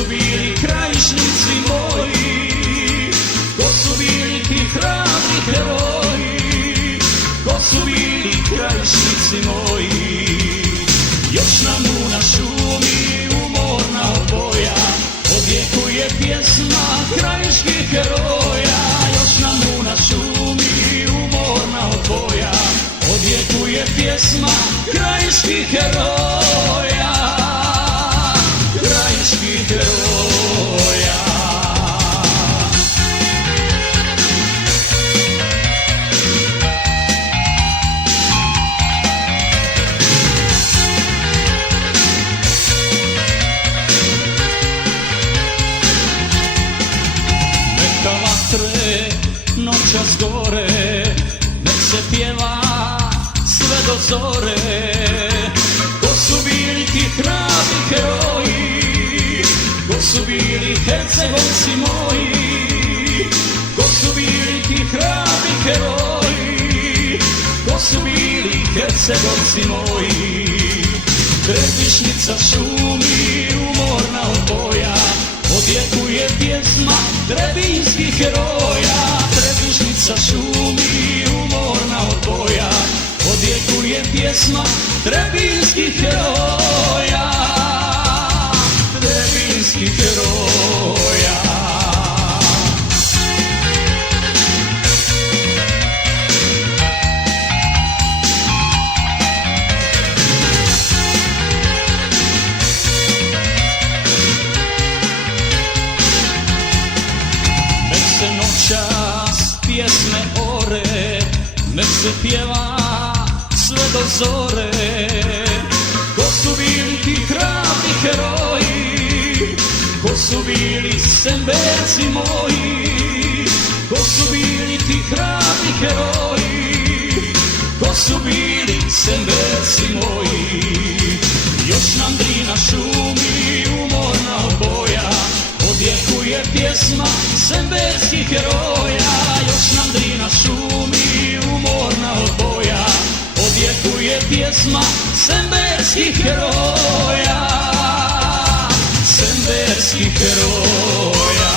su bili krajišnici moji, ko su bili ti hrabri heroji, ko su bili krajišnici moji. Još nam u na šumi umorna oboja, odjekuje pjesma krajiških heroja. Još nam u na šumi umorna oboja, odjekuje pjesma krajiških heroja, krajiških heroja. Neka vatre noćas gore, nek se pjeva sve do zore. Ko su bili ti hrabri heroji, ko su bili Hercegovci moji, ko su bili ti hrabri heroji, ko su bili Hercegovci moji. Trebišnica šumi umorna oboja, odjekuje pjesma trebinskih heroja. Trebišnica šumi umorna oboja, odjekuje pjesma trebinskih heroja, trebinskih heroja. Nek se noćas pjesme ore, nek se pjeva sve do zore. Ko su bili ti hrabri heroji, ko su bili semberci moji, ko su bili ti hrabri heroji, ko su bili semberci moji. Još nam Drina šumi umorna oboja, odjekuje pjesma semberskih heroja. Još nam Drina šumi umorna oboja, odjekuje pjesma semberskih heroja, semberskih heroja.